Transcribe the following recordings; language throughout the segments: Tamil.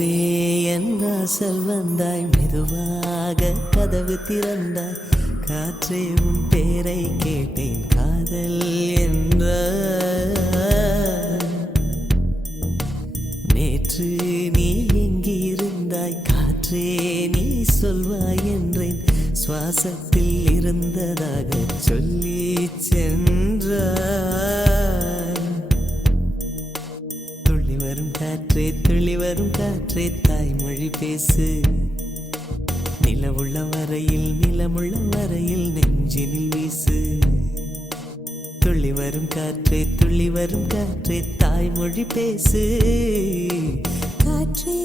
காற்றே என் வாசல் வந்தாய், மெதுவாக கதவு திறந்தாய். காற்றே உன் பேரை கேட்டேன், காதல் என்ற. நேற்று நீ எங்கிருந்தாய், காற்றே நீ சொல்வாய் என்றேன். சுவாசத்தில் இருந்ததாக சொல்லி சென்றாய். துள்ளி வரும் காற்றே, துள்ளி வரும் காற்றே, தாய்மொழி பேசு. நிலவுள்ள வரையில், நிலமுள்ள வரையில் நெஞ்சினில் வீசு. துள்ளி வரும் காற்றே, துள்ளி வரும் காற்றே, தாய்மொழி பேசு. காற்றே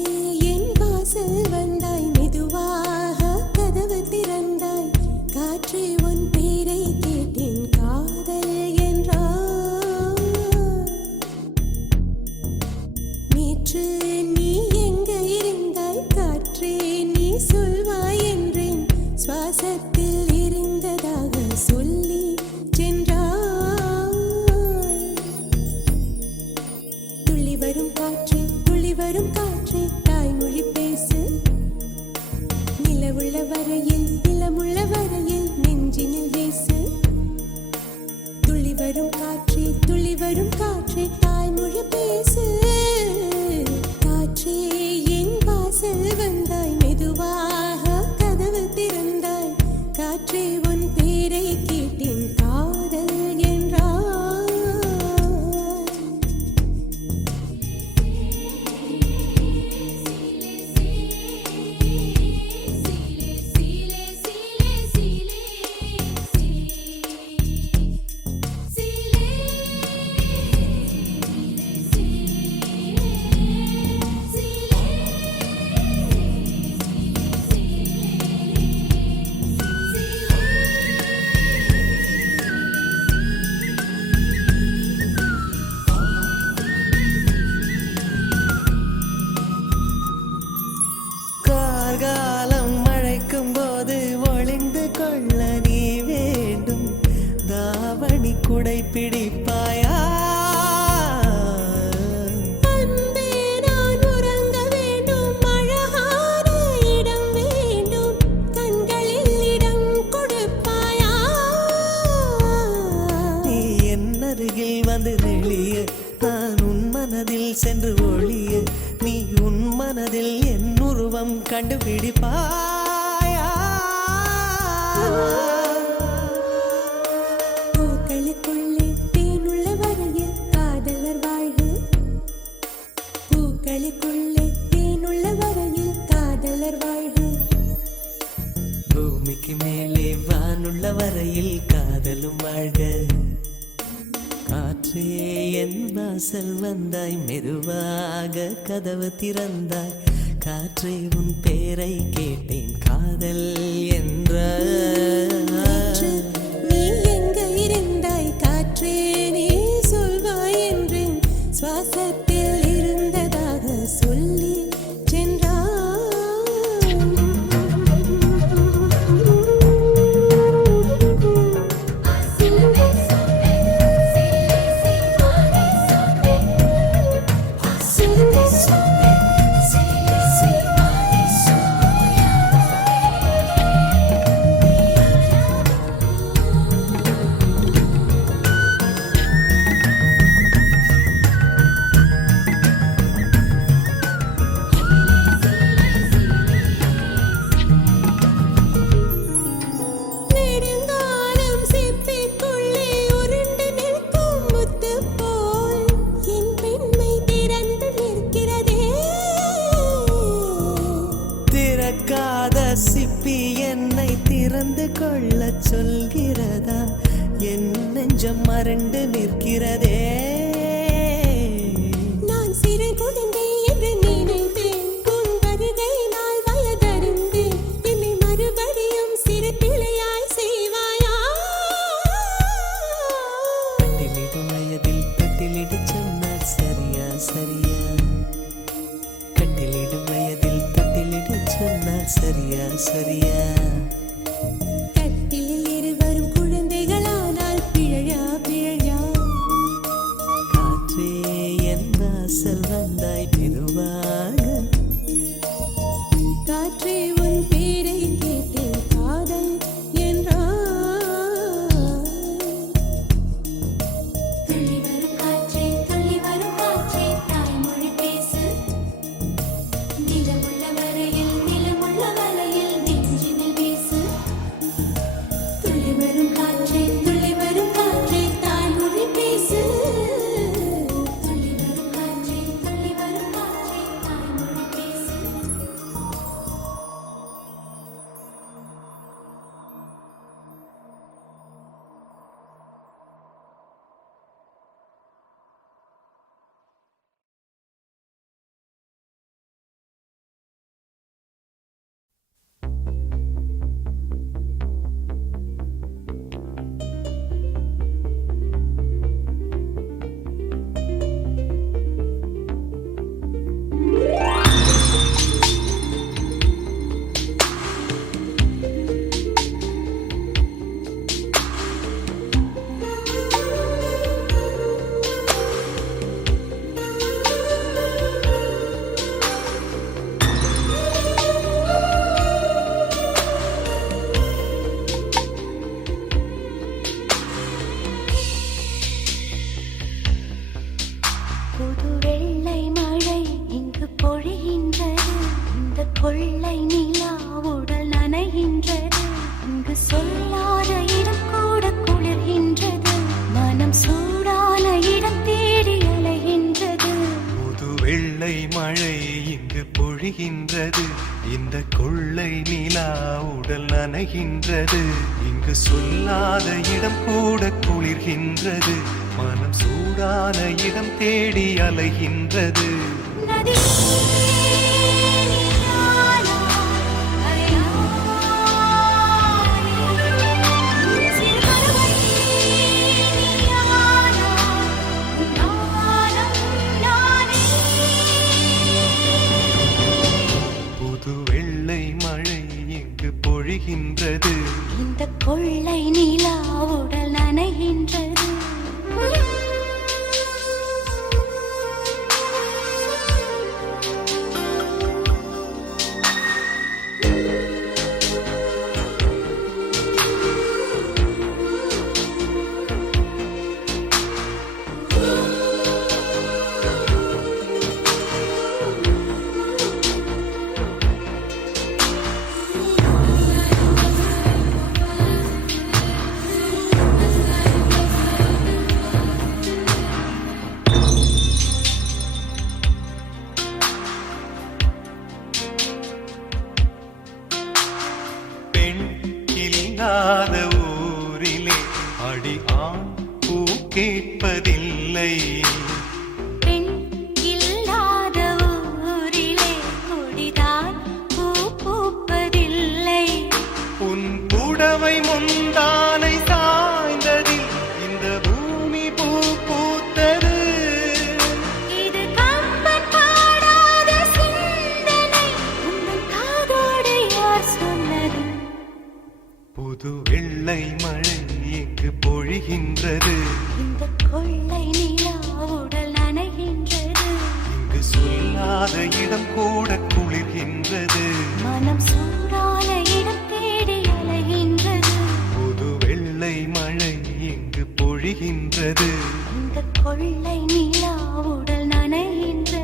என் வாசல் வந்தாய், மெதுவாக கதவு திறந்தாய். காற்றே உன் பேரை கேட்டேன், காதல் என்றாய். நேற்று நீ எங்க இருந்தாய், காற்றே நீ சொல்வாய் என்றேன். சுவாசத்தில் இருந்ததாக சொல்லி சென்றாய். துள்ளி வரும் காற்றே, துள்ளி வரும் காற்றே, தாய்மொழி பேசு. நிலவுள்ள வரையில், நிலமுள்ள வரையில் நெஞ்சினில் வீசு. துள்ளி வரும் காற்றே, துள்ளி வரும் காற்றே, தாய்மொழி பேசு. காற்றே என் வாசல் வந்தாய், மெதுவாக கதவு திறந்தாய். காற்றே உன் பேரை கேட்டேன், காதல் என்றாய். கார்காலம் மழைக்கும் போது ஒளிந்து கொள்ள நீ வேண்டும். தாவணி குடை பிடிப்பாயா? அன்பே நான் உறங்க வேண்டும், அழகான இடம் வேண்டும். கண்களில் இடம் கொடுப்பாயா? நீ என் அருகில் வந்து நெளிய, நான் உன் மனதில் சென்று ஒளிய. நீ உன் மனதில் என் உருவம் கண்டுபிடிப்பாயா? பூக்களுக்குள்ளே தேனுள்ள வரையில் காதலர் வாழ்வு. பூக்களுக்குள்ளே தேனுள்ள வரையில் காதலர் வாழ்வு. பூமிக்கு மேலே வானுள்ள வரையில் காதலும் வாழ்க. காற்றே என் வாசல் வந்தாய், மெதுவாக கதவு திறந்தாய். காற்றே உன் பேரை கேட்டேன், காதல் என்ற. நேற்று நீ எங்க இருந்தாய், காற்றே நீ சொல்வாய் என்றேன். சுவாசத்தில் இருந்ததாக சொல்லி சென்றாய். நெடுங்காலம் சிப்பிக்குள்ளே உருண்டு நிற்கும் முத்து போல் என் பெண்மை திறந்து நிற்கிறதே. திறக்காத சிப்பி என்னை திறந்து கொள்ள சொல்கிறதா? என் நெஞ்சம் மறண்டு நிற்கிறதே. நான் சிறு குழந்தை என்று நினைத்தேன், உன் வருகையினால் வயதறிந்தேன். என்னை மறுபடியும் சிறு பிள்ளையாய் செய்வாயா? கட்டிலிடும் வயதில் தொட்டிலிடு சொன்னார் சரியா சரியா? கட்டிலிடும் வயதில் தொட்டிலிடு சொன்னார் சரியா சரியா? கட்டிலில் இருவரும் குழந்தைகளானால் பிழையா பிழையா? காற்றே என் வாசல் வந்தாய், மெதுவாக கொள்ளை நிலா உடல் நனைகின்றது, இங்கு சொல்லாத இடம் கூட குளிர்கின்றது, மனம் சூடான இடம் தேடி அலைகின்றது. புது வெள்ளை மழை இங்கு பொழிகின்றது, இந்த கொள்ளை நிலா உடல் நனைகின்றது, இங்கு சொல்லாத இடம் கூட குளிர்கின்றது, மனம் சூடான இடம் தேடி அலைகின்றது. நதி பொழிகின்றது, இந்த கொள்ளை நிலா உடல் நனைகின்றது. இல்லாத ஊரிலே அடி ஆண் பூ கேட்பதில்லை, பெண் இல்லாத ஊரிலே கொடிதான் பூ பூப்பதில்லை. உன் புடவை முந்தானை சாய்ந்ததில் இந்த பூமி பூ பூத்தது. இது கம்பன் பாடாத சிந்தனை, உங்கள் காதோடு யார் சொன்னது? புது வெள்ளை மழை இங்கு பொழிகின்றது, இந்த கொள்ளை நிலா உடல் நனைகின்றது, இங்கு சொல்லாத இடம் கூட குளிர்கின்றது, மனம் சூடான இடம் தேடி அலைகின்றது. புது வெள்ளை மழை இங்கு பொழிகின்றது, இந்த கொள்ளை நிலா உடல் நனைகின்றது.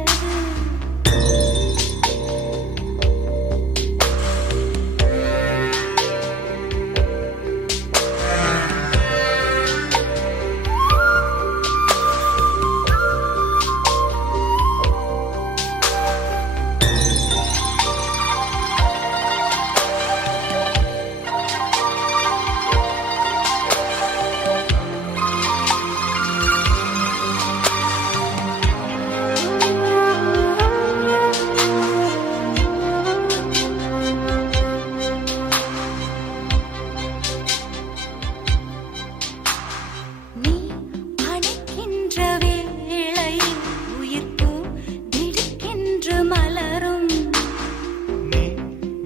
நீ அணைக்கின்ற வேளையில் உயிர்ப்பு திடுக்கென்று மலரும், நீ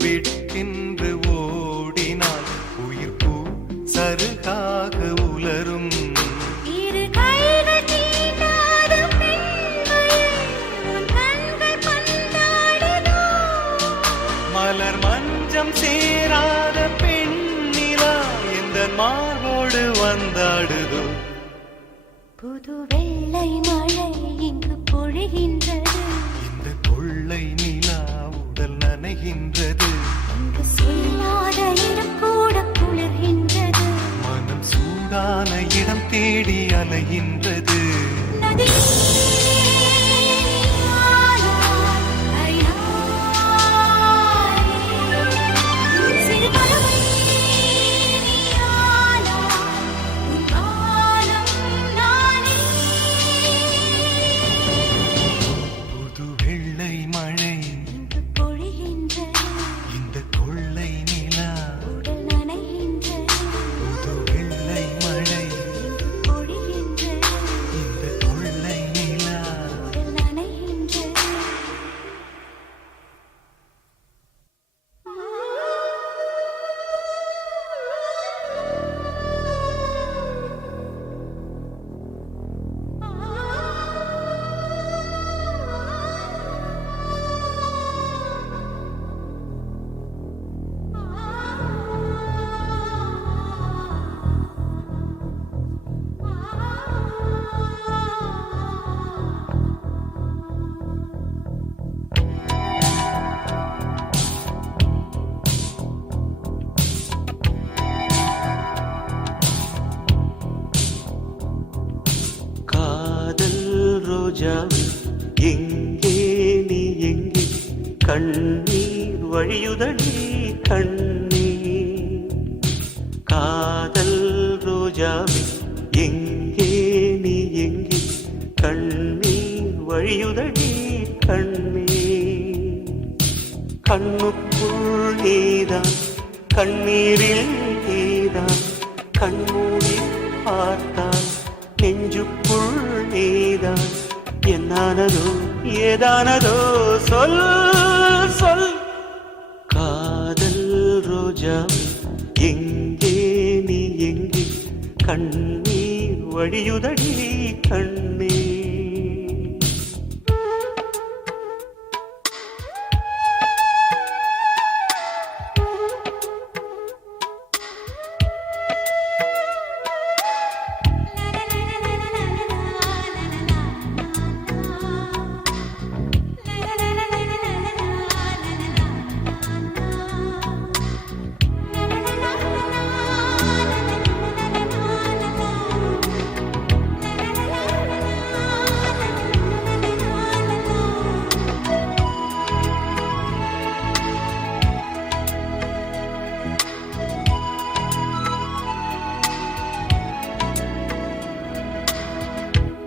விற்கின்று ஓடினால் உயிர் பூ சருகாக உலரும். இரு கைகள் தீண்டாத பெண்மையை உன் கண்கள் பந்தாடுதோ, மலர் மஞ்சம் சேராத பெண்ணிலா எந்த மார்போடு வந்தாடுதோ. புது வெள்ளை மழை இங்கு பொழிகின்றது, இந்த கொள்ளை நிலா உடல் நனைகின்றது, இங்கு சொல்லாத இடம் கூட குளிர்கின்றது, மனம் சூடான இடம் தேடி அலைகின்றது. நதி ரோஜாவே எங்கே நீ எங்கே கண்ணீர் வழியுதடி கண்ணீர் காதல் ரோஜாவே எங்கே நீ எங்கே கண்ணீர் வழியுதடி கண்ணீர் கண்ணுக்குள் நீதான் கண்ணீரில் நீதான் கண்மூடி பார்த்தால் நெஞ்சுக்குள் நீதான் என்னானதோ ஏதானதோ சொல் சொல் காதல் ரோஜா எங்கே நீ எங்கே கண்ணீர் வழியுதடி கண்ணீர்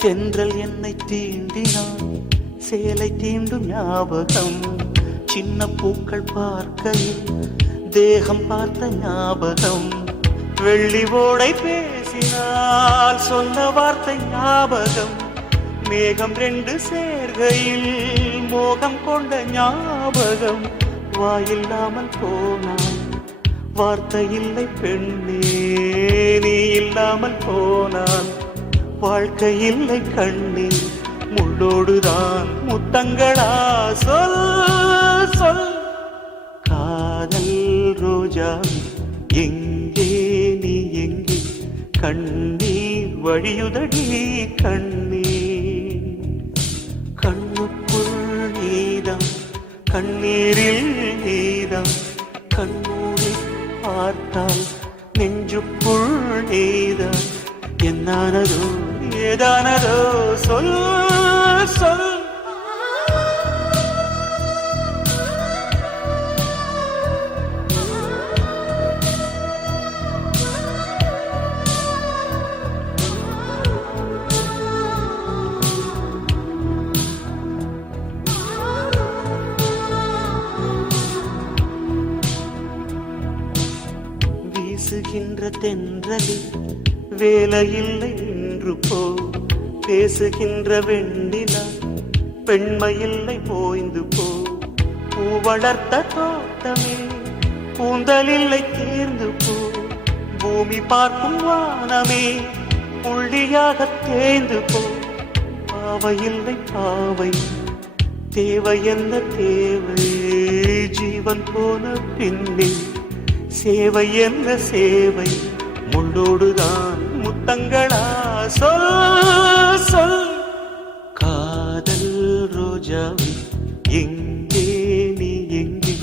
தென்றல் என்னை தீண்டினான் சேலை தீண்டும் ஞாபகம் சின்ன பூக்கள் பார்க்கையில் தேகம் பார்த்த ஞாபகம் வெள்ளி ஓடை பேசினால் சொன்ன வார்த்தை ஞாபகம் மேகம் ரெண்டு சேர்கையில் மோகம் கொண்ட ஞாபகம் வாயில்லாமல் போனான் வார்த்தை இல்லை பெண்ணே நீ இல்லாமல் போனான் வாழ்க்கை இல்லை கண்ணீர் முள்ளோடுதான் முத்தங்களா சொல் சொல் காதல் ரோஜா எங்கே நீ எங்கே கண்ணீர் வழியுதடி கண்ணீர் கண்ணுக்குள் நீதான் கண்ணீரில் நீதான் கண்ணூரி பார்த்தால் நெஞ்சுக்குள் நீதான் என்னானதோ ஏதானதோ சொல் சொல் வீசுகின்ற தென்றலில் வேலையில்லை என்று போ பேசுகின்ற வெண்ணிலா பெண்மையில்லை போய்ந்து போ பூ வளர்த்த தோட்டமே கூந்தலில்லை தேர்ந்து போ பூமி பார்க்கும் வானமே புள்ளியாக தேய்ந்து போ பாவையில்லை பாவை தேவை என்ன தேவை ஜீவன் போன பின்னே சேவை என்ன சேவை முள்ளோடுதான் முத்தங்களா சொல் சொல் காதல் ரோஜாவே எங்கே நீ எங்கே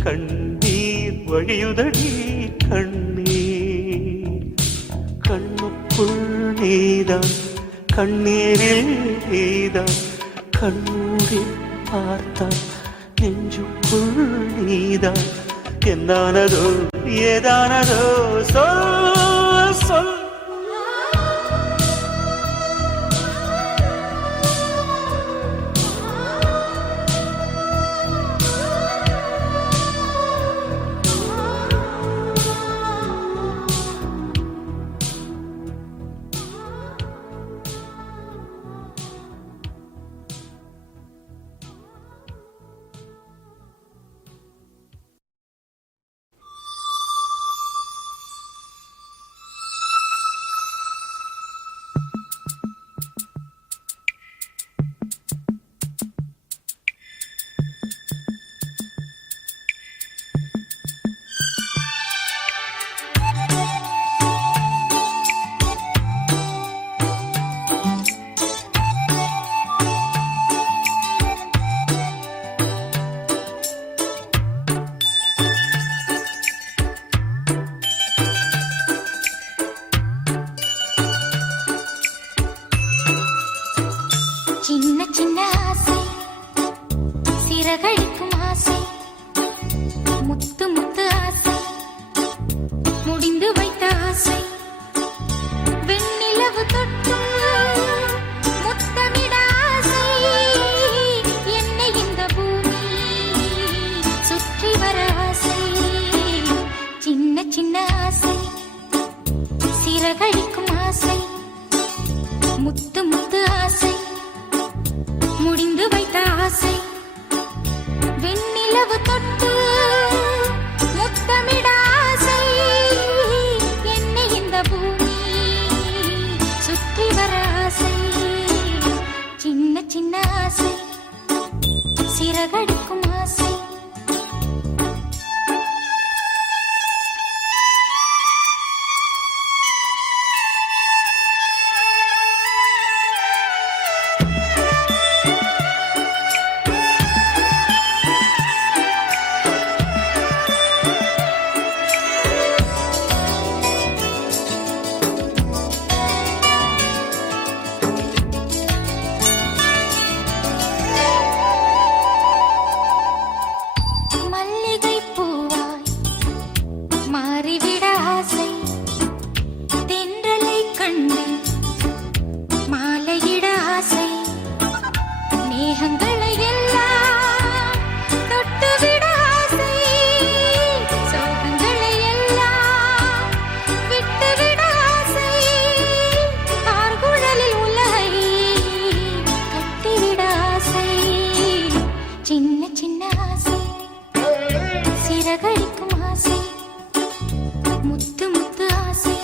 கண்ணீர் வழியுதடி கண்ணீர் கண்ணுக்குள் நீதான் கண்ணீரில் நீதான் கண்ணூரி பார்த்தால் நெஞ்சுக்குள் நீதான் என்னானதோ ஏதானதோ சொல் சொல் சின்ன சின்ன ஆசை சிறகடிக்கும் ஆசை முத்து முத்து ஆசை முடிந்து வைத்த ஆசை வெண்ணிலவு தொட்டு முத்தமிட ஆசை என்னை இந்த பூமி சுற்றி வர ஆசை சின்ன சின்ன ஆசை சிறகடிக்கும் ஆசை முத்து முத்து ஆசை முடிந்து வைத்த ஆசை வெண்ணிலவு தொட்டு முத்தமிட ஆசை என்னை இந்த பூமி சுற்றி வர ஆசை சின்ன சின்ன ஆசை சிறகடிக்கும் ஆசை மல்லிகை பூவாய் மாறிவிட ஆசை தென்றலை கண்டு மாலையிட ஆசை மேகங்களை எல்லாம் தொட்டுவிட ஆசை சோகங்களை எல்லாம் விட்டுவிட ஆசை ஆர்குழலில் உலகை கட்டிவிட ஆசை சின்ன சின்ன ஆசை சிறகடிக்கும் ஆசை முத்து முத்து ஆசை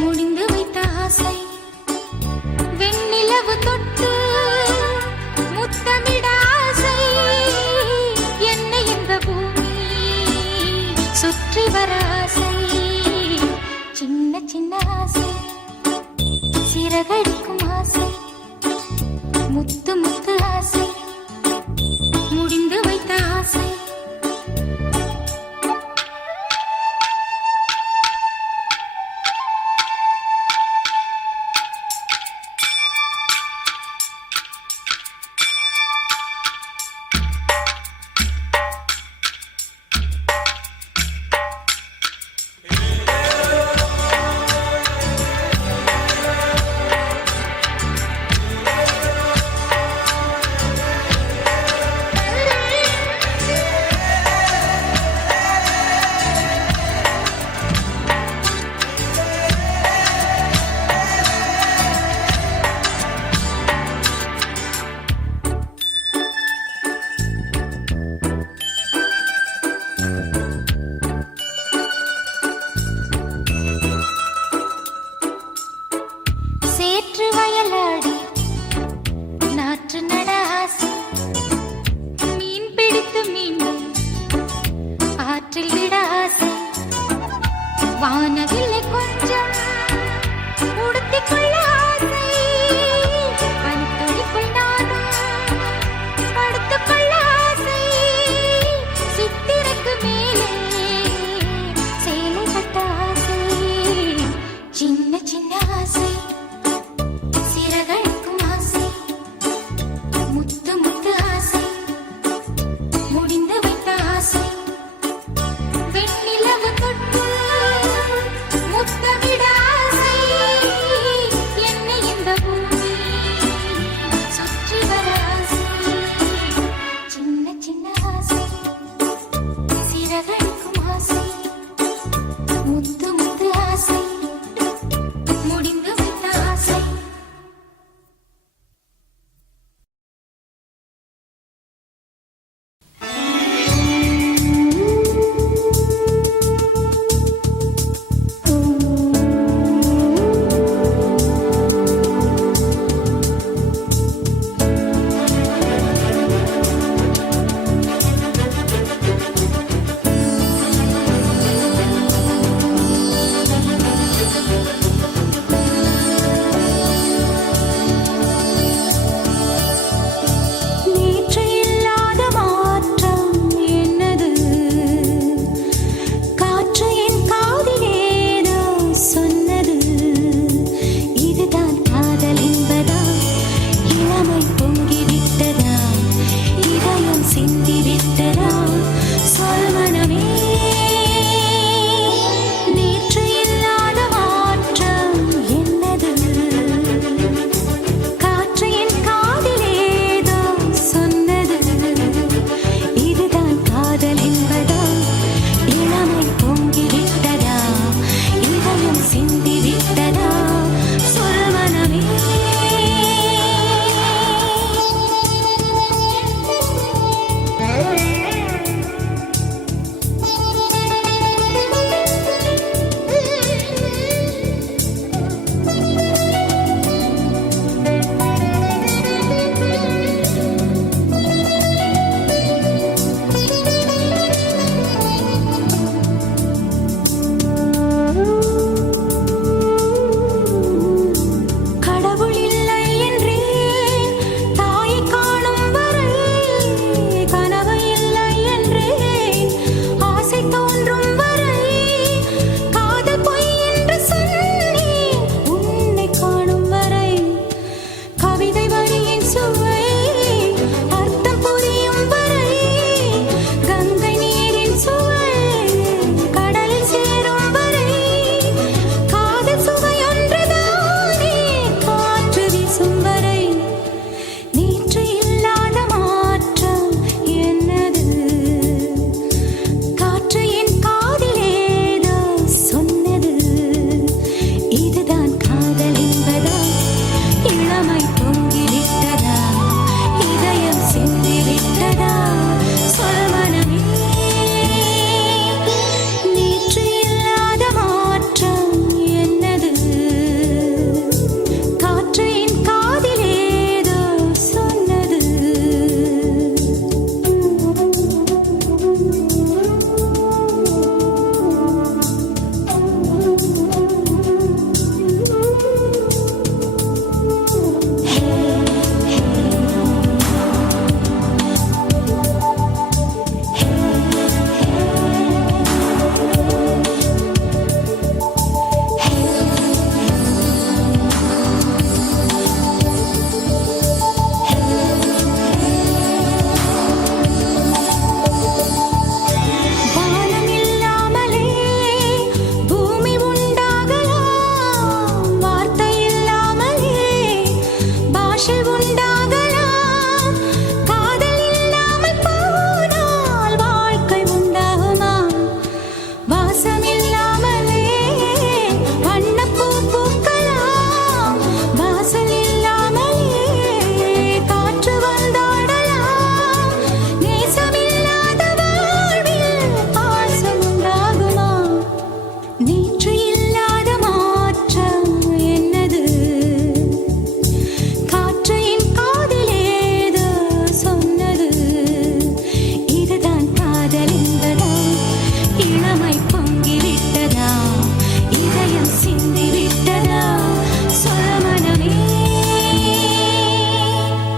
முடிந்து வைத்த ஆசை வெண்ணிலவு தொட்டு முத்தமிட ஆசை என்னை இந்த பூமி சுற்றி வர ஆசை சின்ன சின்ன ஆசை சிறகடிக்கும் ஆசை முத்து முத்து ஆசை முடிந்து வைத்த ஆசை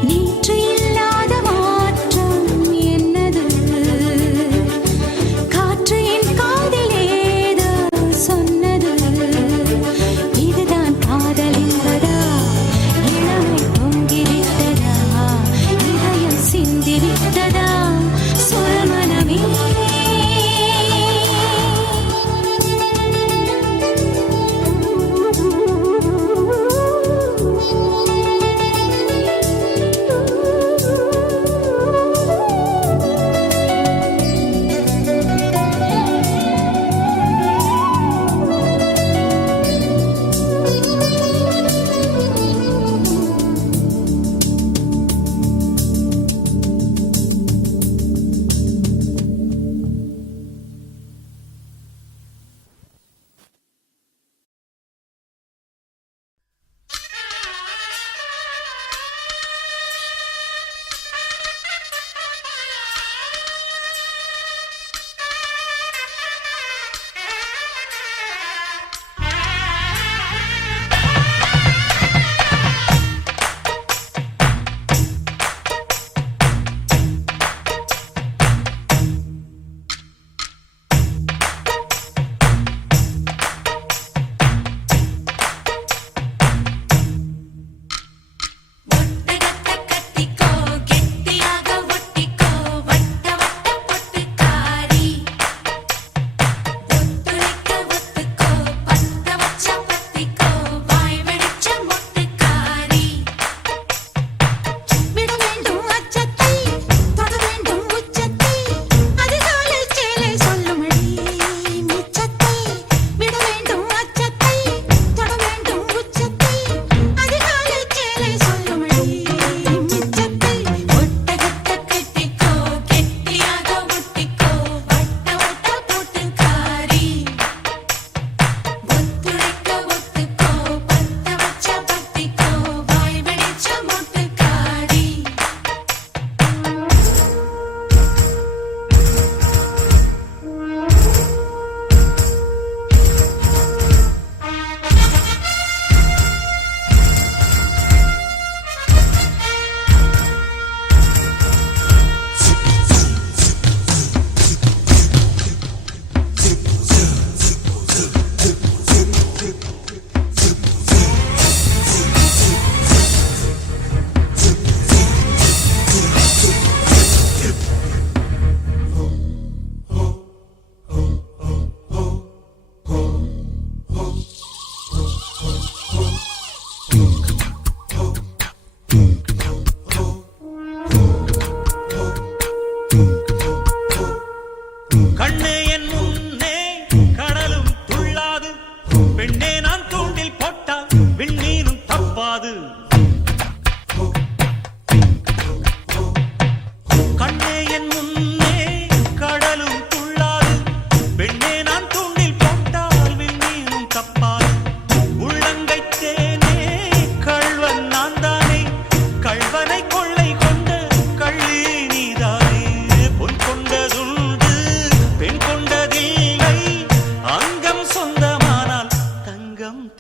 நேற்று இல்லாத மாற்றம் என்னது காற்று என் காதில் ஏதோ சொன்னது இதுதான் காதல் என்பதா இளமை பொங்கிவிட்டதா இதயம் சிந்திவிட்டதா சுரமனமே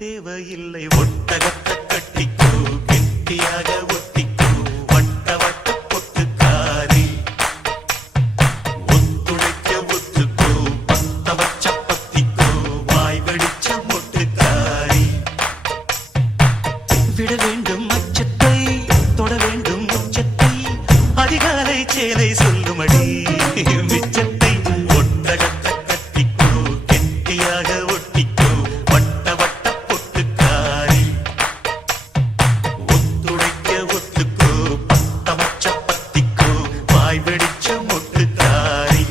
தேவையில்லை ஒட்டகத்தை கட்டிக்கோ கெட்டியாக ஒட்டிக்கோ வட்ட வட்ட பொட்டுக்காரி ஒத்துழைக்க ஒத்துக்கோ பத்த வச்ச பத்திக்கோ வாய் வெடிச்ச மொட்டுக்காரி விட வேண்டும் அச்சத்தை தொட வேண்டும் உச்சத்தை அதிகாலை சேலை சொல்லுமடி மிச்சத்தை ஒட்டகத்தை கட்டிக்கோ கெட்டியாக ஒட்டிக்கோ வட்ட வட்ட பொட்டுக்காரி ஒத்துழைக்க ஒத்துக்கோ பத்த வச்ச பத்திக்கோ வாய் வெடிச்ச மொட்டுக்காரி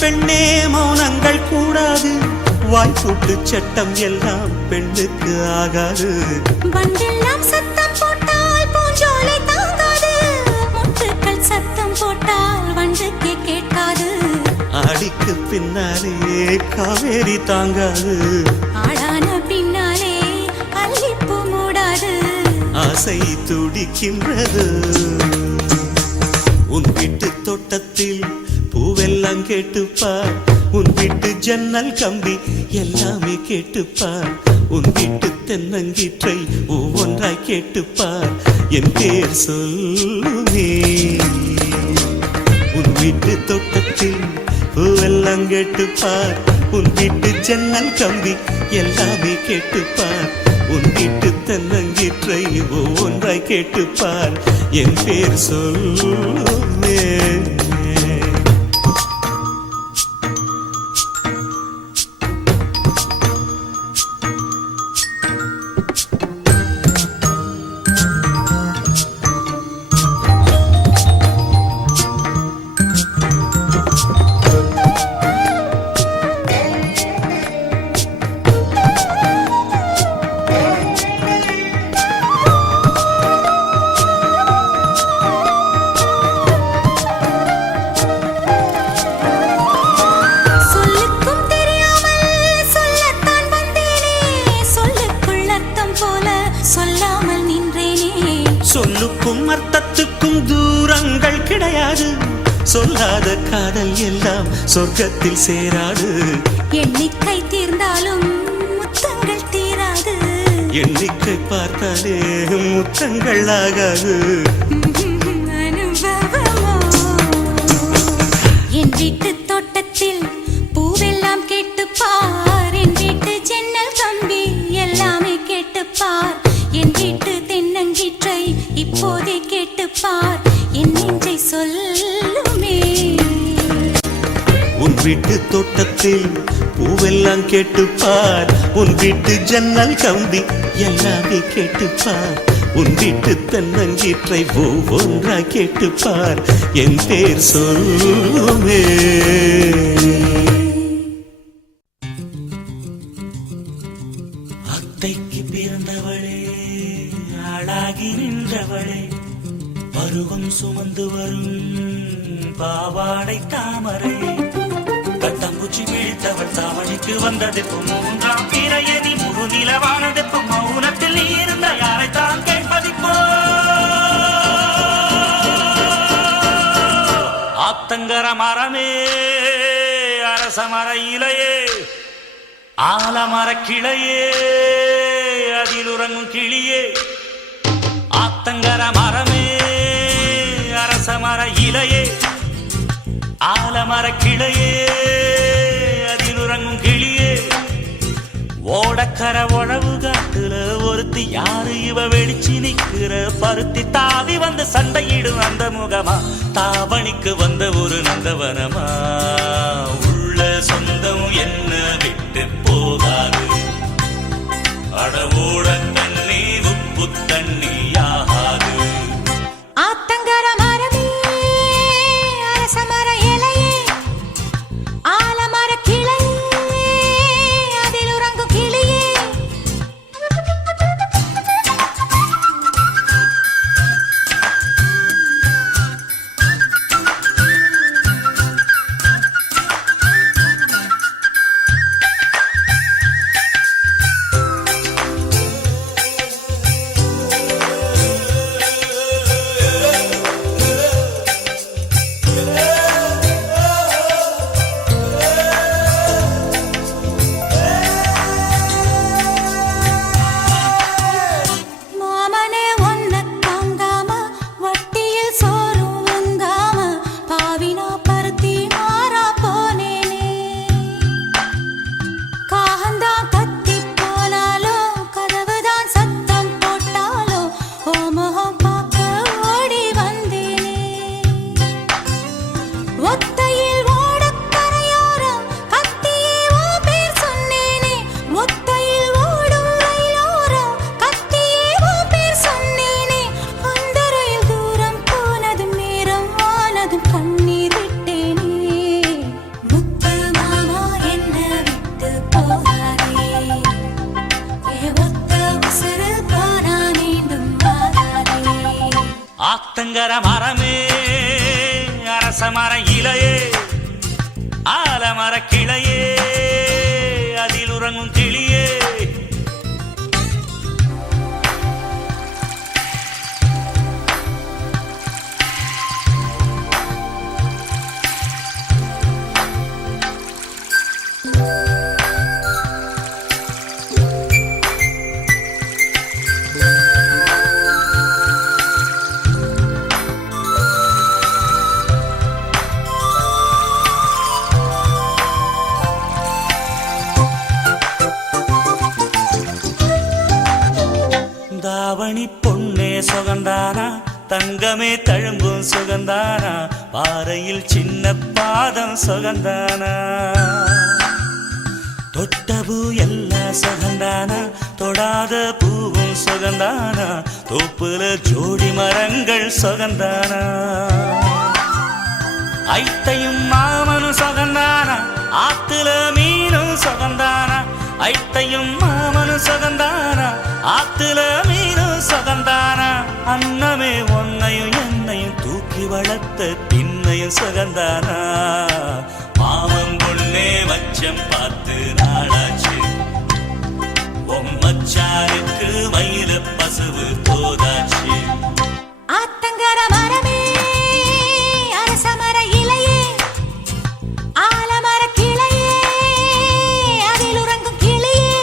பெண்ணே மௌனங்கள் கூடாது, வாய்ப்பூட்டு சட்டம் எல்லாம் பெண்ணுக்கு ஆகாது. வண்டெல்லாம் சத்தம் போட்டால் பூஞ்சோலை தாங்காது, முட்டுக்கள் சத்தம் போட்டால் வண்டுக்கே கேட்காது. ஆடிக்கு பின்னாலே காவேரி தாங்காது, ஆளான பின்னாலே அல்லிப்பூ மூடாது. ஆசை துடிக்கின்றது. உன் வீட்டு தோட்டத்தில் பூவெல்லாம் கேட்டுப்பார், உன் வீட்டு ஜன்னல் கம்பி எல்லாமே கேட்டுப்பார், உன் வீட்டு தென்னங்கீற்றை ஒவ்வொன்றாய் கேட்டுப்பார், என் பேர் சொல்லுமே. உன் வீட்டு தோட்டத்தில் பூவெல்லாம் கேட்டுப்பார், உன் வீட்டு ஜன்னல் கம்பி எல்லாமே கேட்டுப்பார், உன் வீட்டு தென்னங்கீற்றை ஒவ்வொன்றாய் கேட்டுப்பார், என் பேர் சொல்லுமே. சொல்லுக்கும் தெரியாமல் சொல்லத்தான் வந்தேனே, சொல்லுக்குள் அர்த்தம் போல சொல்லாமல் நின்றேனே. சொல்லுக்கும் அர்த்தத்துக்கும் தூரங்கள் கிடையாது, சொல்லாத காதல் எல்லாம் சொர்க்கத்தில் சேராது. எண்ணிக்கை தீர்ந்தாலும் முத்தங்கள் தீராது. எண்ணிக்கை பார்த்தாலே முத்தங்கள் ஆகாது. அனுபவமோ. என் வீட்டு தோட்டத்தில் பூவெல்லாம் கேட்டுப்பார், என் வீட்டு ஜன்னல் கம்பி எல்லாமே கேட்டுப்பார், என் வீட்டு தென்னங்கீற்றை இப்போதே கேட்டுப்பார், என் நெஞ்சை சொல்லுமே. உன் வீட்டு தோட்டத்தில் பூவெல்லாம் கேட்டுப்பார், உன் வீட்டு ஜன்னல் கம்பி எல்லாமே கேட்டுப்பார், உன் வீட்டு தென்னங்கீற்றை ஒவ்வொன்றாய் கேட்டுப்பார், என் பேர் சொல்லுமே. அத்தைக்கு பிறந்தவளே, ஆளாகி நின்றவளே, பருவம் சுமந்து வரும் பாவாடை தாமரை, கட்டம்பூச்சி விழித்தவள் தாவணிக்கு வந்ததெப்பும் மூன்றாம் பிறையதி முழு நிலவானதெப்பும் மௌனத்தில் நீ இருந்த யாரைத்தான் கேட்பதிப்போ. ஆத்தங்கர மரமே, அரச மர இலையே, ஆலமர கிளையே, அதில் உறங்கும் கிளியே. ஆத்தங்கர மரமே, அரச மர இலையே, ஆலமர கிளையே, அதில் உறங்கும் கிளியே. ஓடக்கர உழவு காட்டுல ஒருத்தி யாரு இவ வெளிச்சி நிக்கிற, பருத்தி தாவி வந்து சண்டையிடும் அந்த முகமா, தாவணிக்கு வந்த ஒரு நந்தவனமா. உள்ள சொந்தம் என்ன விட்டு போகாது, அடவோட தண்ணி உப்பு தண்ணியாகாது. ஆத்தங்கர மரமே, அரச மர இலையே, ஆலமர கிளையே, அதில் உறங்கும் கிளியே. ஆத்தங்கர மரமே அரச மர இலையே ஆலமர கிளையே அதில் உறங்கும் கிளியே தாவணி பொன்னே சுகந்தானா தங்கமே தழும்பும் சுகந்தானா பாறையில் சின்ன பாதம் சுகந்தானா தொட்டபூ எல்லாம் சுகந்தானா தொடாத பூவும் சுகந்தானா தோப்புல ஜோடி மரங்கள் சுகந்தானா ஐத்தையும் மாமனும் சுகந்தானா ஆத்துல மீனும் சுகந்தானா ஐத்தையும் மாமனும் சுகந்தானா ஆத்துல மீனும் சுகந்தானா அன்னமே ஒன்னையும் என்னையும் தூக்கி வளர்த்த திண்ணையும் சுகந்தானா மாமன் பொண்ணே மச்சம் பார்த்து நாளாச்சு மச்சானுக்கு மயில பசுவு போதாச்சு ஆத்தங்கர மரமே அரச மர இலையே ஆலமர கிளையே அதில் உறங்கும் கிளியே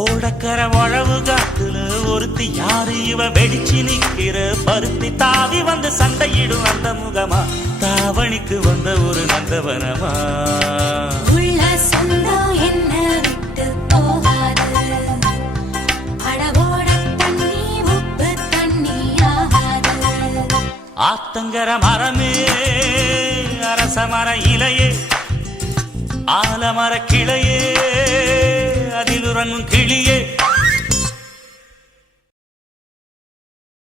ஓடக்கர உழவு காத்துல ஒருத்தி யாரு இவ வெடிச்சு நிக்கிற பருத்தி தாவி வந்து சண்டையிடும் அந்த முகமா தாவணிக்கு வந்த ஒரு நந்தவனமா உள்ள சொந்தம் என்ன விட்டு போகாது அடவோட தண்ணி உப்பு தண்ணி ஆகாது ஆத்தங்கர மரமே அரச மர இலையே ஆலமர கிளையே அதில் உறங்கும் கிளியே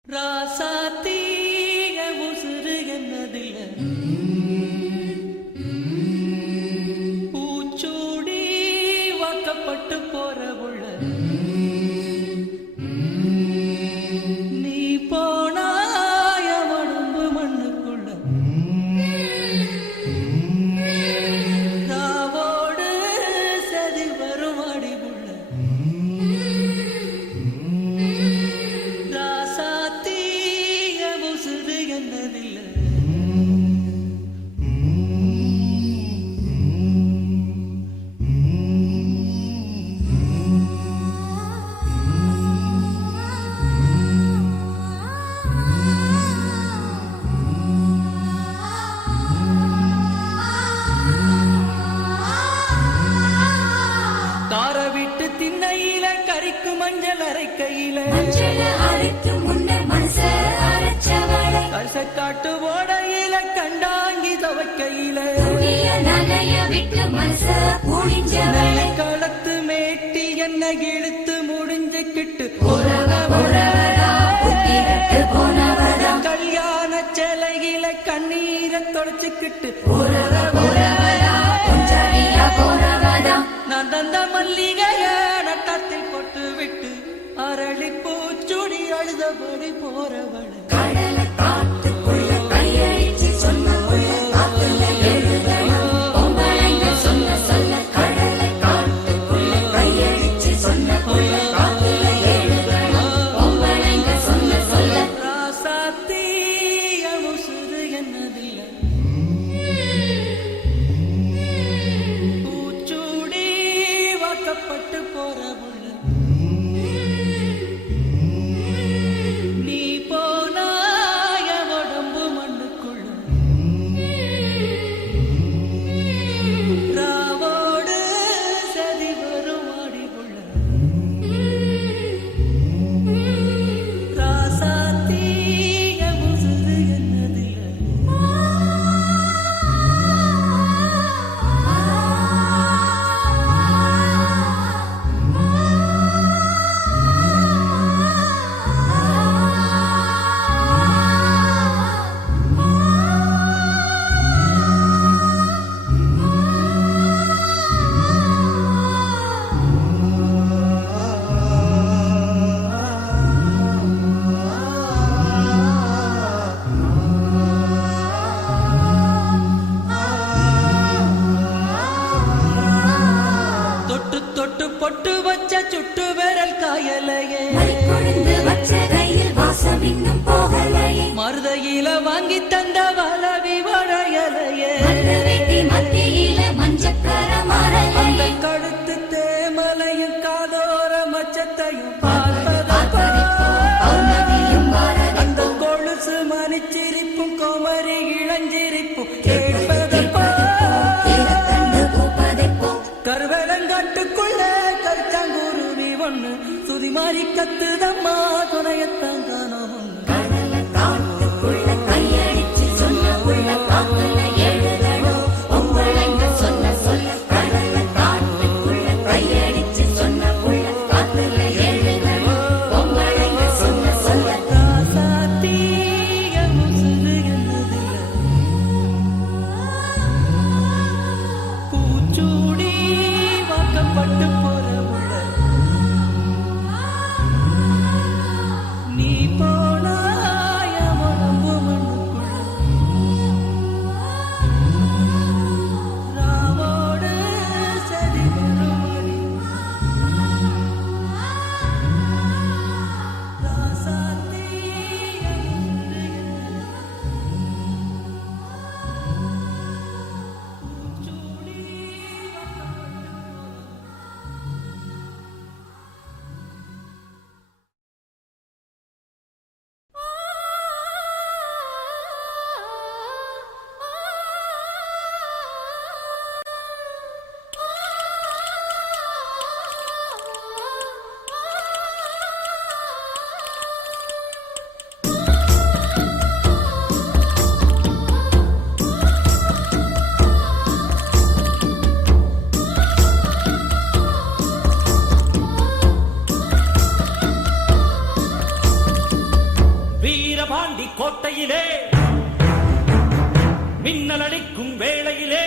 ராசாத்தீக உசுறு என்னதில்ல பூச்சூடி வாக்கப்பட்டு போற உள்ள நீ போனாய உடம்பு மண்ணுக்குள்ள ராவோடு சதி வரும் அடிவுள்ள மஞ்சள் அரைக்கையில காட்டு ஓடையில கண்டாங்கி துவைக்கையில களத்து மேட்டி என்ன இழுத்து முடிஞ்சுக்கிட்டு கல்யாண சேலையில கண்ணீரை தொடச்சுக்கிட்டு நான் தந்த மல்லிகைய நட்டத்தில் போட்டு விட்டு அரளி பூச்சுடி அழுதபடி போறவள போற நீ போ மஞ்சள் காயலையே கொழுந்து வச்ச கையில் வாசம் இன்னும் போகலையே மருதையில வாங்கி தந்த வளவி வளையலையே அந்த வேட்டி மத்தியில மஞ்சக்கர அந்த மரலையே கழுத்து தேமலையும் காதோர மச்சத்தையும் பௌர்ணமியும் அந்த கொலுசு மணிச்சிரிப்பும் கோமரி இளஞ்சிரிப்பும் கேட்பதப்போ கண்டு பூப்பதைப்போ கருவேலங்காட்டுக்குள்ள கருச்சாங்குருவி ஒண்ணு சுதி மாறி கத்துதம்மா துணையத்தான் காணோம் காட்டுக்குள்ள கையடிச்சு சொன்ன உள்ள காத்துல எழுதணும் உங்களைங்க சொன்ன சொல்ல கடல காட்டுக்குள்ள கையடிச்சு சொன்ன உள்ள காத்துல எழுதணும் உங்களைங்க சொன்ன சொல்ல சாத்திய முசுறு என்னதில்ல பூச்சூடி வாக்கப்பட்டு போறவுள்ள நீ போனாய உடம்பு மண்ணுக்குள்ள ராவோடு சரி வருமணி ராசாத்திய முசுறு பூச்சூடி வீரபாண்டி கோட்டையிலே மின்னல் அடிக்கும் வேளையிலே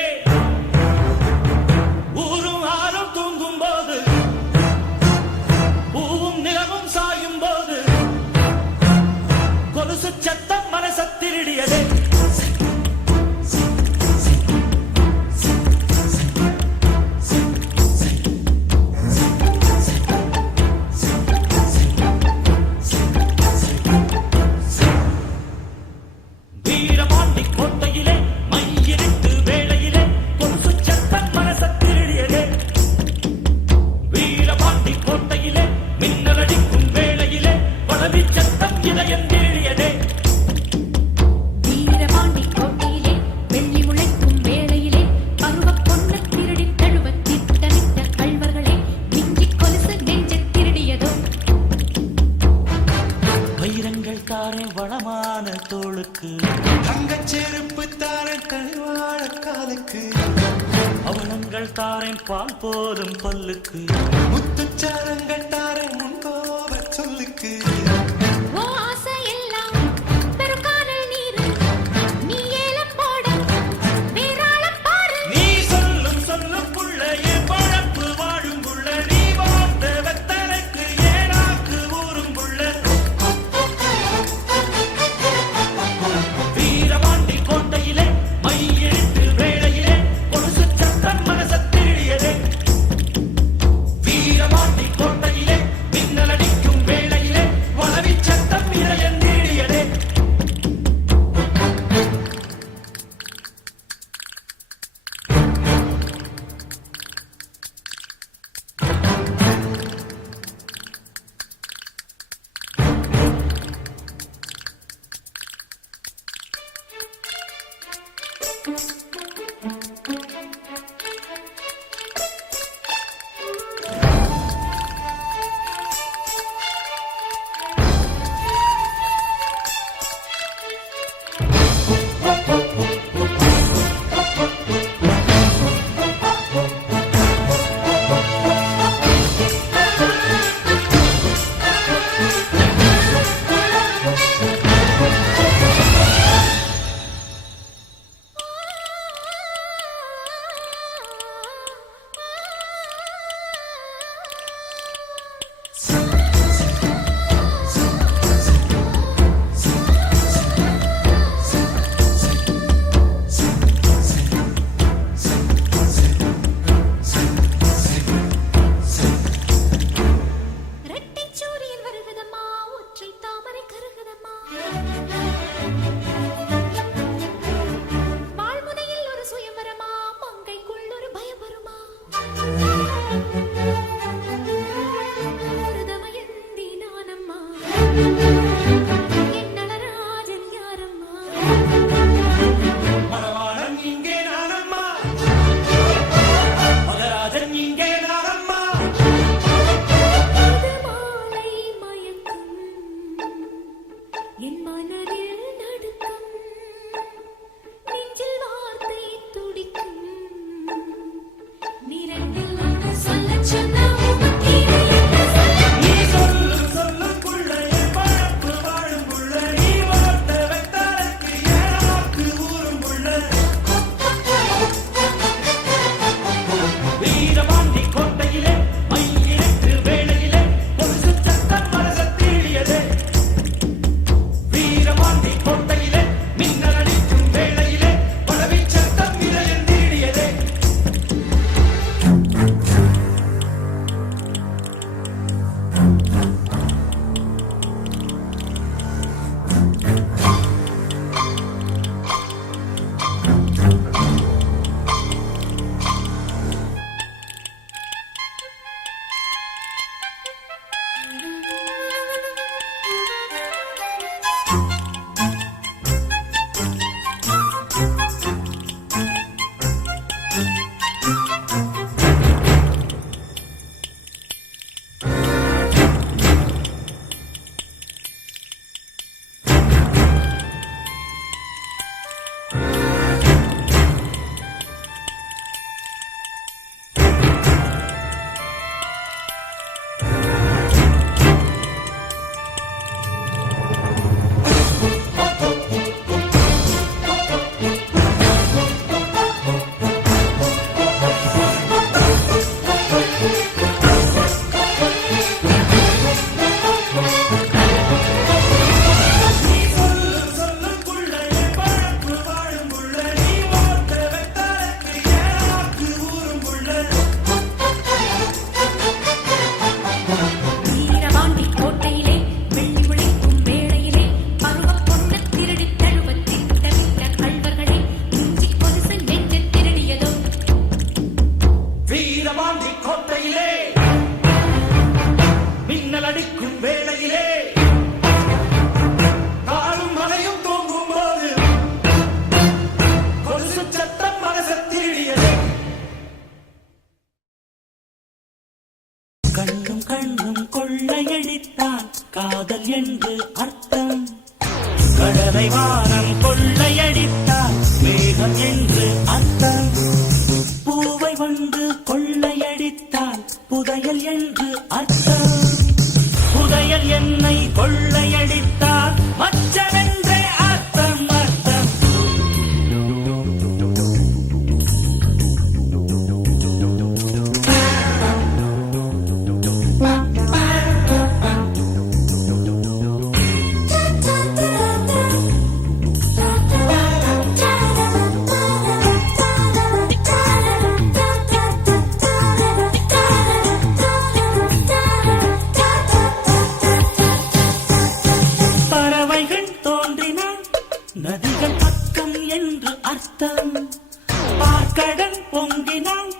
ஊரும் ஆறும் தூங்கும் போது பூவும் நிலவும் சாயும் போது கொலுசு சத்தம் மனசத்திருடியதே வீரபாண்டி கோட்டையிலே மையிருட்டு வேளையிலே கொலுசு சத்தம் மனசத்திருடியதே வீரபாண்டி கோட்டையிலே மின்னல் அடிக்கும் வேளையிலே வளவி சத்தம் இதயம் தேடியதே வீரபாண்டி கோட்டையிலே வெள்ளி முளைக்கும் வேளையிலே பருவப் பொன்னை திருடி தழுவத் திட்டமிட்ட கள்வர்களே மிஞ்சிக் கொலுசு நெஞ்சத் திருடியதோ வைரங்கள் தாரே வளமான தோளுக்கு தங்கச் செருப்பு தார கனிவாழ காலுக்கு அவலங்கள் தாரேன் பால் போதும் பல்லுக்கு முத்துச்சாரங்கள் தார முன்கோப சொல்லுக்கு ஓ ஆசை எல்லாம் பெருங்கானல் நீரு நீ ஏலம் போட வேறாளம் பாரு நீ சொல்லும் சொல்லும் புள்ள என் பழப்பு வாழும் புள்ள நீ வாழ்ந்த வெத்தலைக்கு ஏனாக்கு ஊரும் புள்ள வீரபாண்டி கோட்டையிலே மையிட்டு வேளையிலே கொலுசு சத்தம் மனசத்திருடியதே வீரபாண்டி கோட்டையிலே மின்னல் அடிக்கும் வேளையிலே என் நடராஜன் யாரம்மா மணவாளன் இங்கே நானம்மா மகராஜன் இங்கே நானம்மா புது மாலை மயக்கும் என் மனதில் நடுக்கம் நெஞ்சில் வார்த்தை துடிக்கும் நிறங்கள் ஒன்று சொல்லச் சொன்ன உமக்கீழே என்ன சொல்ல நீ சொல்லுக்குள்ள என் பழப்பு வாழும் புள்ள நீ வார்த்தை வைத்தாருக்கு ஏனாக்கு ஊரும் புள்ள வீரபாண்டி கோட்டையிலே மையிரட்டு வேளையிலே கொலுசு சத்தம் மனசத் தீண்டியதே. வீரபாண்டி கோட்டையிலே மின்னல் அடிக்கும் வேளையிலே பலவிச் சத்தம் இதயம் தீண்டியதே. சொல்லுக்குள்ள என் பழப்பு வாழும் புள்ள நீ வார்த்தை வைத்தாருக்கு ஏனாக்கு ஊரும் புள்ள வீரபாண்டி கோட்டையிலே வெள்ளி முளைக்கும் வேளையிலே பருவப் பொன்னைத் திருடித் தழுவத் திட்டமிட்ட கள்வர்களே நெஞ்சிக் கொலுசு நெஞ்சத் திருடியதோ வீரபாண்டி கோட்டையிலே மின்னல் அடிக்கும் வேளையிலே காலும் மலையும் தூங்கும் போது கொலுசு சத்தம் மனசத் தீண்டியதே. கண்ணும் கண்ணும் கொள்ளையடித்தான் காதல் என்று அர்த்தம் கடலை வானம் கொள்ளையடித்தான் மேகம் என்று அர்த்தம் பூவை வந்து கொள்ளையடித்தான் புதையல் என்று அர்த்தம் புதையல் என்னை கொள்ளையடித்தால் மச்சமென்றே அர்த்தம் அர்த்தம் பறவைகள் தோன்றினான் நதிகள் பக்கம் என்று அர்த்தம் பார்க்கடல் பொங்கினான்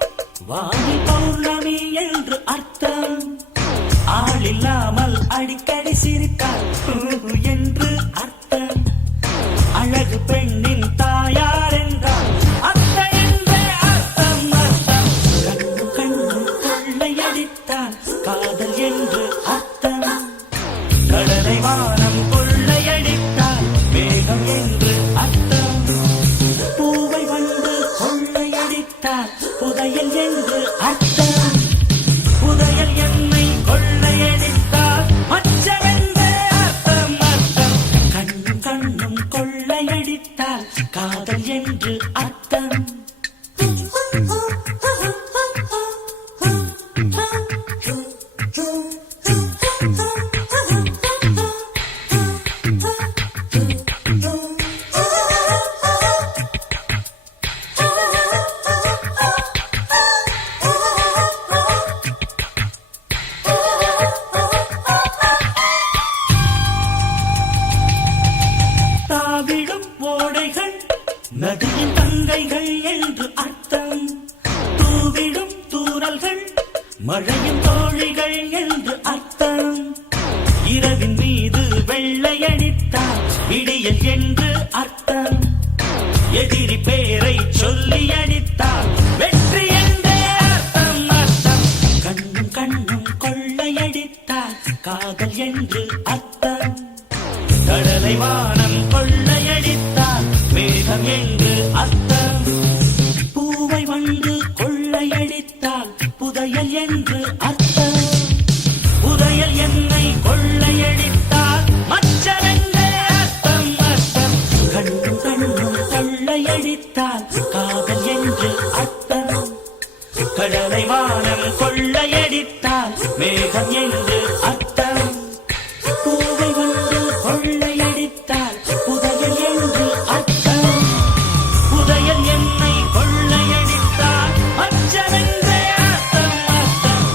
வாணி பௌர்ணமி என்று அர்த்தம் ஆளில்லாமல் அடிக்கடி சிரித்தாள் என்று அர்த்தம் அழகு பெண்ணின் தாயார் என்றால் அத்தை என்றே அர்த்தம் அர்த்தம் கண்ணு கண்ணு கொள்ளையடித்தான் காதல் என்று அர்த்தம் கடலை வானம் கொள்ளையடித்தால் மேகம் என்று அர்த்தம் பூவை வந்து கொள்ளையடித்தால் புதையல் என்று அர்த்தம் புதையல் என்னை கொள்ளையடித்தால் மச்சமென்றே அர்த்தம் கொள்ளையடித்தால் காதல் என்று அர்த்தம். கடலை வானம் கொள்ளையடித்தால் மேகம் என்று அர்த்தம். பூவை வந்து கொள்ளையடித்தால் புதையல் என்று அர்த்தம். புதையல் என்னை கொள்ளையடித்தால் மச்சமென்றே அர்த்தம் அர்த்தம். கண்ணும் கண்ணும் கொள்ளையடித்தால் காதல் என்று அர்த்தம். கடலை வானம் கொள்ளையடித்தால் மேகம் என்று அர்த்தம். பூவை வந்து கொள்ளையடித்தால் புதையல் என்று அர்த்தம். புதையல் என்னை கொள்ளையடித்தால் மச்சமென்றே அர்த்தம் அர்த்தம்.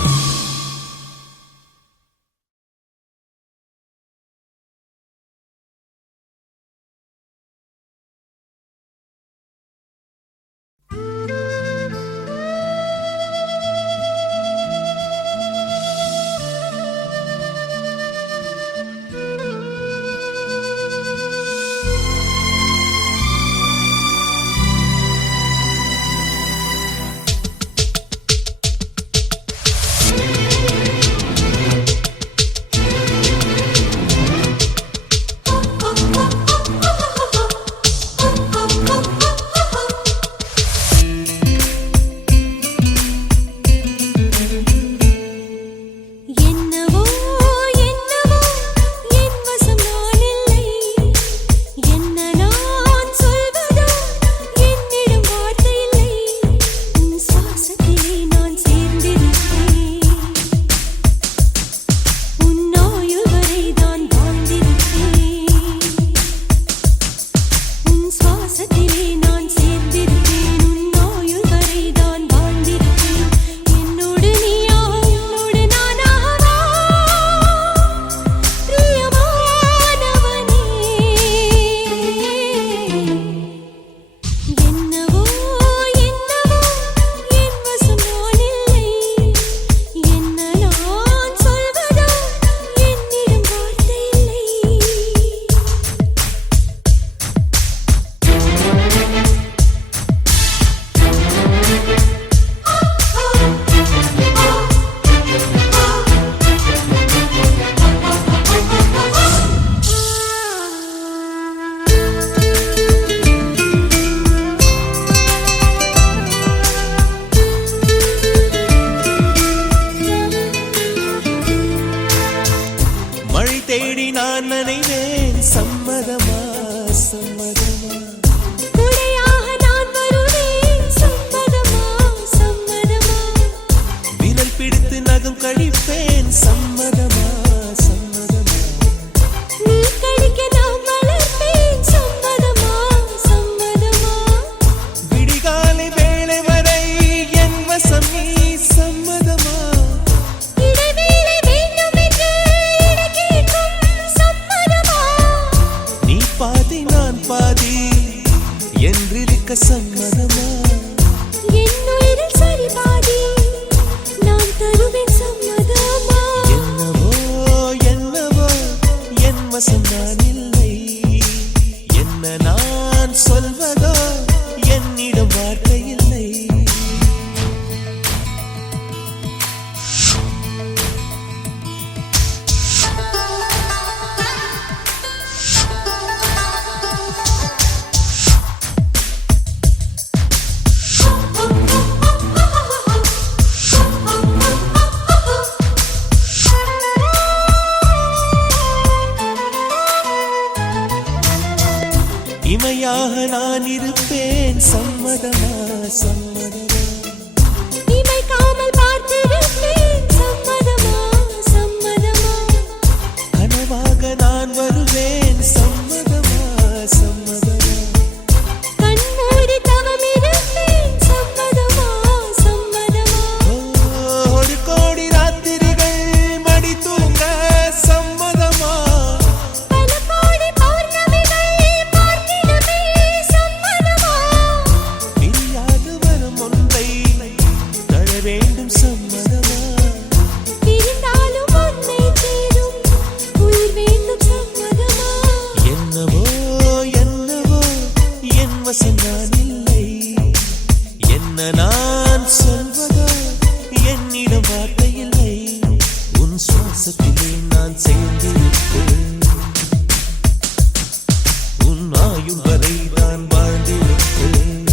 என்னவோ என்னவோ என் வசம் நான் இல்லை. என்ன நான் சொல்வதோ என்னிடம் வார்த்தை இல்லை. உன் சுவாசத்திலே நான் சேர்ந்திருப்பேன். உன் ஆயுள் வரை நான் வாழ்ந்திருப்பேன். உன் சுவாசத்திலே நான் சேர்ந்திருப்பேன். உன் ஆயுள் வரை நான் வாழ்ந்திருப்பேன். என்னோடு நீயா உன்னோடு நானாகவா பிரியமானவனே. என்னவோ என்னவோ என் வசம் நான் இல்லை. என்ன நான் சொல்வதோ என்னிடம் வார்த்தை இல்லை. மழை தேடி நான் நனைவேன் சம்மதமா சம்மதமா. குடையாக நான் வருவேன் சம்மதமா சம்மதமா. விரல் பிடித்து நகம் கழிப்பேன் சம்மதமா சம்மதமா. நீ கடிக்க நான் வளர்ப்பேன் சம்மதமா சம்மதமா. விடிகாலை வேளை வரை என் வசம் நீ சம்மதமா. இடைவேளை வேண்டும் என்று இடக்கேட்கும் சம்மதமா. நீ பாதி நான் பாதி என்றிருக்க சம்மதமா. என் உயிரில் சரி பாதி நான் தருவேன் சம்மதமா. என்னவோ என்னவோ என் வசம் நான் இல்லை. என்ன நான் சொல்வதோ என்னிடம் வார்த்தை இல்லை. இமையாக நான் இருப்பேன் சம்மதமா சம்மதமா. இமைக்காமல் பார்த்திருப்பேன் சம்மதமா சம்மதமா. கனவாக நான் வருவேன் சம்மதமா சம்மதமா. கண்மூடி தவம் இருப்பேன் சம்மதமா சம்மதமா. ஒரு கோடி ராத்திரிகள் மடி தூங்க சம்மதமா. பல கோடி பௌர்ணமிகள் பார்த்திடுமே சம்மதமா. பிரியாது வரும் ஒன்றை சுவாசத்திலே நான் சேர்ந்திருப்பேன் உன் ஆயுள் வரை நான் வாழ்ந்திருப்பேன்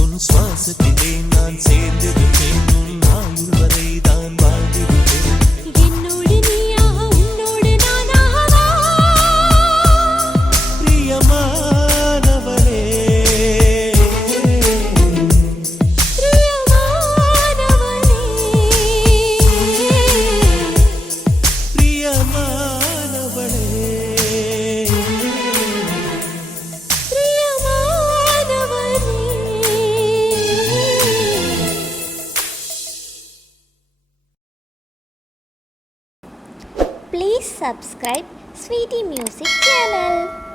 உன் சுவாசத்திலே நான் சேர்ந்திருப்பேன் உன் ஆயுள் வரை தான் வாழ்ந்திருப்பேன் என்னோடு நீயாக உன்னோடு நானாகவா Priyamanavale பிரியமானவனே Priyamanavale Please subscribe Sweetie Music channel.